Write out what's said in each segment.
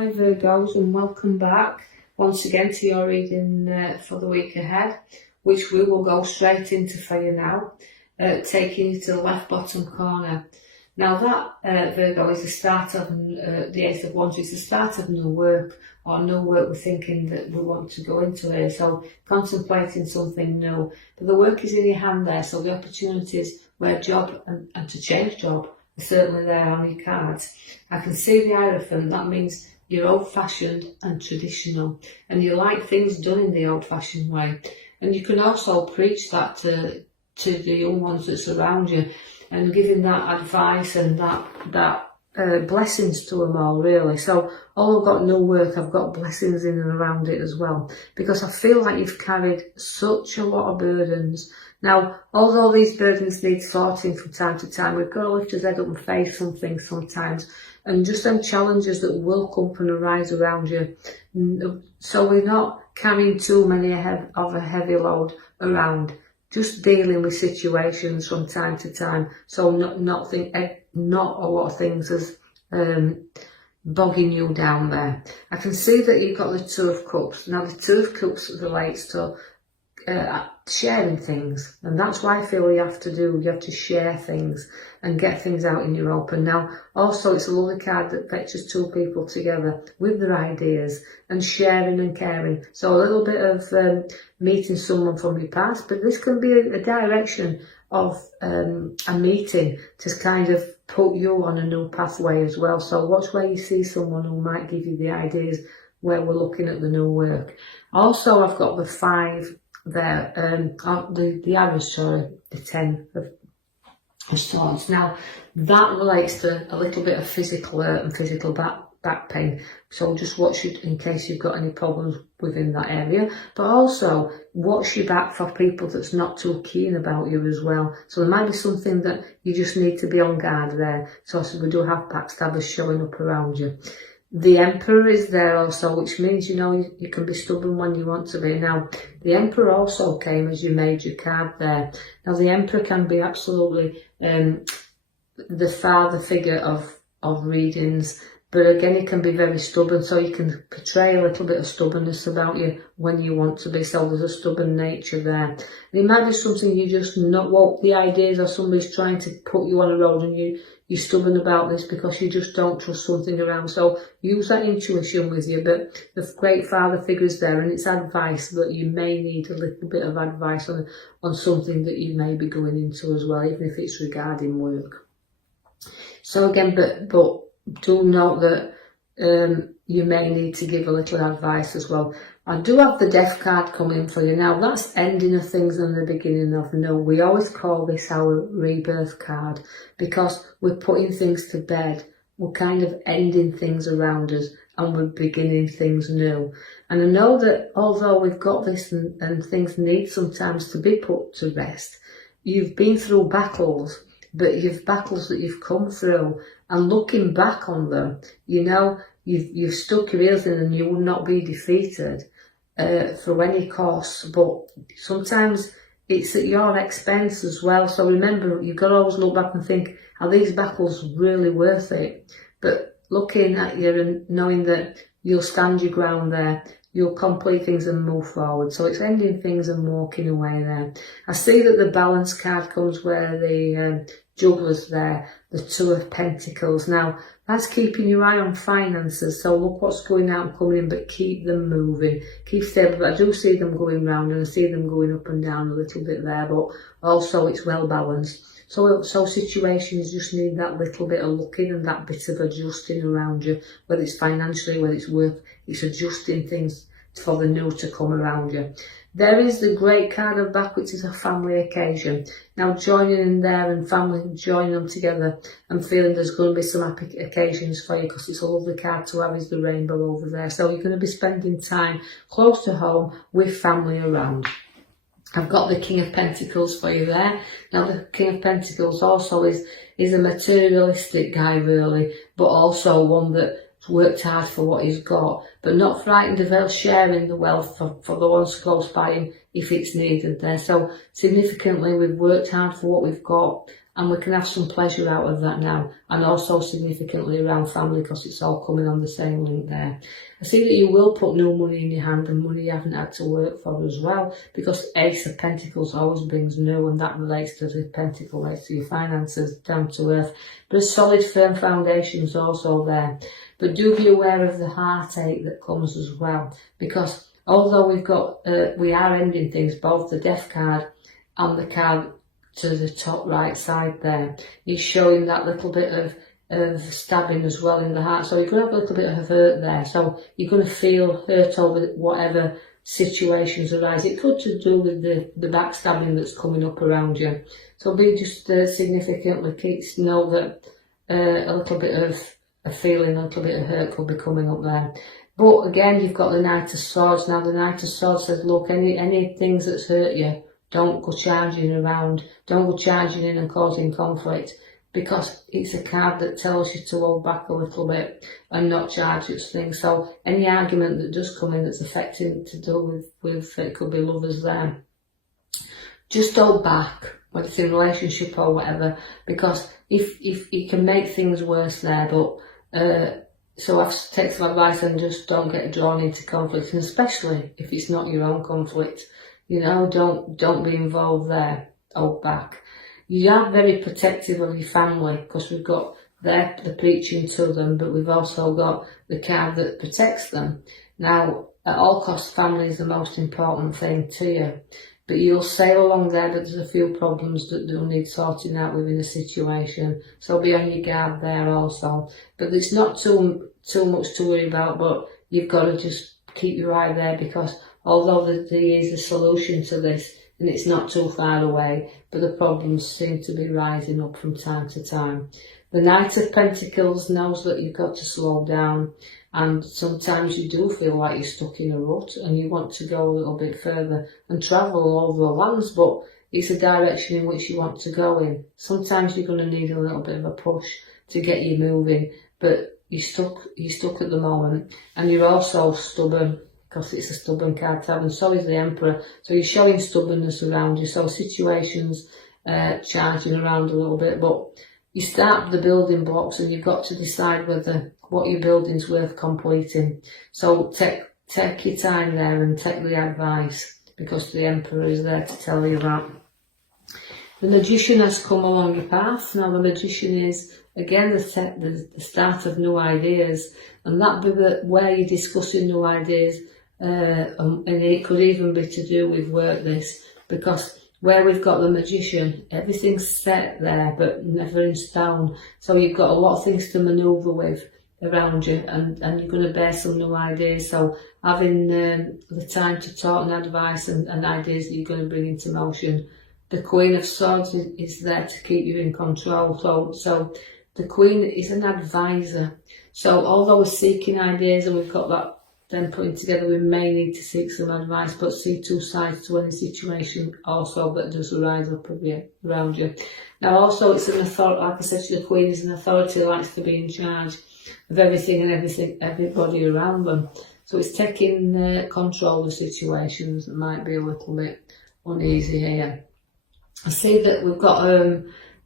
Hi Virgos, and welcome back once again to your reading for the week ahead, which we will go straight into for you now, taking you to the left bottom corner. Now that Virgo is the start of the Ace of Wands, is the start of new work, or new work we're thinking that we want to go into here, so contemplating something new. But the work is in your hand there, so the opportunities where job and to change job are certainly there on your cards. I can see the Hierophant. That means you're old-fashioned and traditional, and you like things done in the old-fashioned way. And you can also preach that to the young ones that surround you, and giving that advice and that blessings to them all, really. So all I've got new work, I've got blessings in and around it as well, because I feel like you've carried such a lot of burdens. Now, although these burdens need sorting from time to time, we've got to lift our head up and face some things sometimes, and just them challenges that will come up and arise around you. So we're not carrying too many of a heavy load around, just dealing with situations from time to time. So not a lot of things as bogging you down there. I can see that you've got the Two of Cups. Now the Two of Cups relates to sharing things, and that's why I feel you have to share things and get things out in your open. Now also, it's a lovely card that fetches two people together with their ideas and sharing and caring. So a little bit of meeting someone from your past, but this can be a direction of a meeting to kind of put you on a new pathway as well. So watch where you see someone who might give you the ideas where we're looking at the new work. Also, I've got the 5 there, the arrows, sorry, the 10 of swords. Now that relates to a little bit of physical hurt and physical back pain, so just watch it in case you've got any problems within that area. But also watch your back for people that's not too keen about you as well. So there might be something that you just need to be on guard there. So we do have backstabbers showing up around you. The Emperor is there also, which means, you know, you can be stubborn when you want to be. Now, the Emperor also came as your major card there. Now, the Emperor can be absolutely the father figure of readings, but again, it can be very stubborn, so you can portray a little bit of stubbornness about you when you want to be. So there's a stubborn nature there. And it might be something you just not want the ideas, or somebody's trying to put you on a road and you're stubborn about this because you just don't trust something around. So use that intuition with you, but the great father figure is there, and it's advice that you may need a little bit of advice on something that you may be going into as well, even if it's regarding work. So again, but do note that you may need to give a little advice as well. I do have the Death card coming for you. Now that's ending of things and the beginning of no. We always call this our rebirth card because we're putting things to bed. We're kind of ending things around us and we're beginning things new. And I know that although we've got this and things need sometimes to be put to rest, you've been through battles, but you've battles that you've come through, and looking back on them, you know, you've stuck your heels in and you will not be defeated for any cost, but sometimes it's at your expense as well. So remember, you've got to always look back and think, are these battles really worth it? But looking at you and knowing that you'll stand your ground there, you'll complete things and move forward. So it's ending things and walking away there. I see that the Balance card comes where the Juggler's there, the Two of Pentacles. Now, that's keeping your eye on finances. So look what's going out and coming in, but keep them moving. Keep stable. But I do see them going round and I see them going up and down a little bit there, but also it's well balanced. So situations just need that little bit of looking and that bit of adjusting around you, whether it's financially, whether it's work, it's adjusting things for the new to come around you. There is the Great card of back, which is a family occasion. Now joining in there and family, joining them together and feeling there's going to be some happy occasions for you, because it's a lovely card to have, is the rainbow over there. So you're going to be spending time close to home with family around. I've got the King of Pentacles for you there. Now the King of Pentacles also is a materialistic guy really, but also one that worked hard for what he's got, but not frightened of sharing the wealth for the ones close by him if it's needed there. So significantly, we've worked hard for what we've got, and we can have some pleasure out of that now, and also significantly around family because it's all coming on the same link there. I see that you will put new money in your hand and money you haven't had to work for as well, because Ace of Pentacles always brings new, and that relates to the Pentacle, relates to your finances, down to earth. But a solid firm foundation is also there. But do be aware of the heartache that comes as well, because although we are ending things, both the Death card and the card to the top right side there is showing that little bit of stabbing as well in the heart. So you're going to have a little bit of hurt there. So you're going to feel hurt over whatever situations arise. It could to do with the backstabbing that's coming up around you. So be just significantly know that a little bit of a feeling, a little bit of hurt could be coming up there. But again, you've got the Knight of Swords. Now the Knight of Swords says, look, any things that's hurt you, don't go charging around, don't go charging in and causing conflict, because it's a card that tells you to hold back a little bit and not charge its things. So any argument that does come in that's affecting to do with it could be lovers there, just hold back, whether it's in a relationship or whatever, because if it can make things worse there. But so I've take some advice and just don't get drawn into conflict, and especially if it's not your own conflict. You know, don't be involved there. Hold back. You are very protective of your family, because we've got the preaching to them, but we've also got the card that protects them. Now, at all costs, family is the most important thing to you. But you'll sail along there, but there's a few problems that do need sorting out within a situation. So be on your guard there also. But it's not too much to worry about, but you've got to just keep your eye there, because although there is a solution to this, and it's not too far away, but the problems seem to be rising up from time to time. The Knight of Pentacles knows that you've got to slow down, and sometimes you do feel like you're stuck in a rut and you want to go a little bit further and travel over the lands, but it's a direction in which you want to go in. Sometimes you're going to need a little bit of a push to get you moving, but you're stuck at the moment, and you're also stubborn, because it's a stubborn card to have, and so is the Emperor. So you're showing stubbornness around you, so situations charging around a little bit, but you start the building blocks and you've got to decide whether what you're building is worth completing. So take your time there and take the advice, because the Emperor is there to tell you that. The Magician has come along your path. Now the Magician is, again, the start of new ideas, and that be where you're discussing new ideas, and it could even be to do with work, this, because where we've got the Magician, everything's set there but never in stone. So you've got a lot of things to manoeuvre with around you, and you're going to bear some new ideas. So having the time to talk and advice and ideas that you're going to bring into motion. The Queen of Swords is there to keep you in control. So the Queen is an advisor. So although we're seeking ideas and we've got that then putting together, we may need to seek some advice, but see two sides to any situation also that does arise up around you. Now also it's an authority, like I said, the Queen is an authority that likes to be in charge of everything and everybody around them. So it's taking control of situations that might be a little bit uneasy here. I see that we've got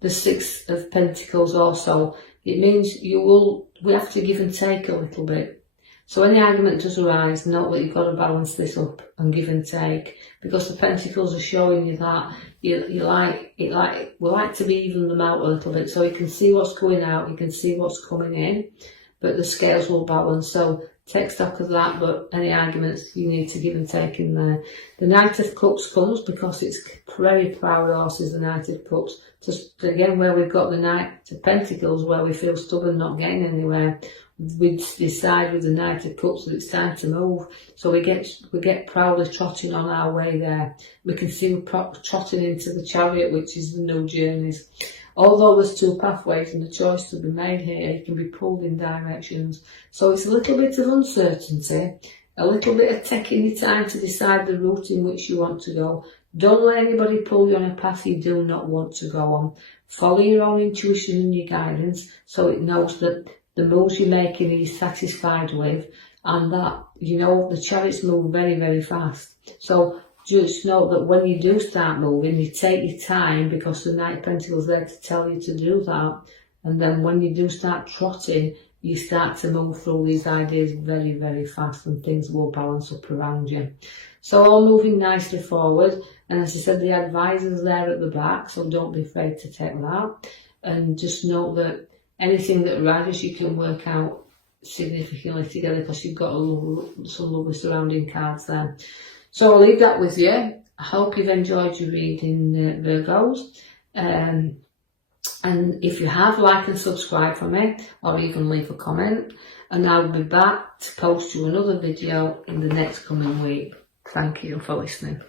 the Six of Pentacles also. It means we have to give and take a little bit. So any argument does arise, note that you've got to balance this up and give and take, because the Pentacles are showing you that we like to be even them out a little bit, so you can see what's going out, you can see what's coming in, but the scales will balance. So take stock of that, but any arguments you need to give and take in there. The Knight of Cups comes because it's very proud horses, the Knight of Cups. Just again, where we've got the Knight of Pentacles, where we feel stubborn, not getting anywhere, we decide with the Knight of Cups that it's time to move. So we get proudly trotting on our way there. We can see we're trotting into the Chariot, which is the new journeys. Although there's two pathways and the choice to be made here, you can be pulled in directions. So it's a little bit of uncertainty, a little bit of taking your time to decide the route in which you want to go. Don't let anybody pull you on a path you do not want to go on. Follow your own intuition and your guidance, so it knows that the moves you're making are you satisfied with, and that, you know, the Chariots move very, very fast. So just note that when you do start moving, you take your time, because the Knight of Pentacles is there to tell you to do that. And then when you do start trotting, you start to move through these ideas very, very fast, and things will balance up around you. So all moving nicely forward. And as I said, the advisor's there at the back, so don't be afraid to take that. And just note that anything that arises, you can work out significantly together, because you've got some lovely surrounding cards there. So I'll leave that with you. I hope you've enjoyed your reading, Virgos. And if you have, like and subscribe for me, or even leave a comment. And I'll be back to post you another video in the next coming week. Thank you for listening.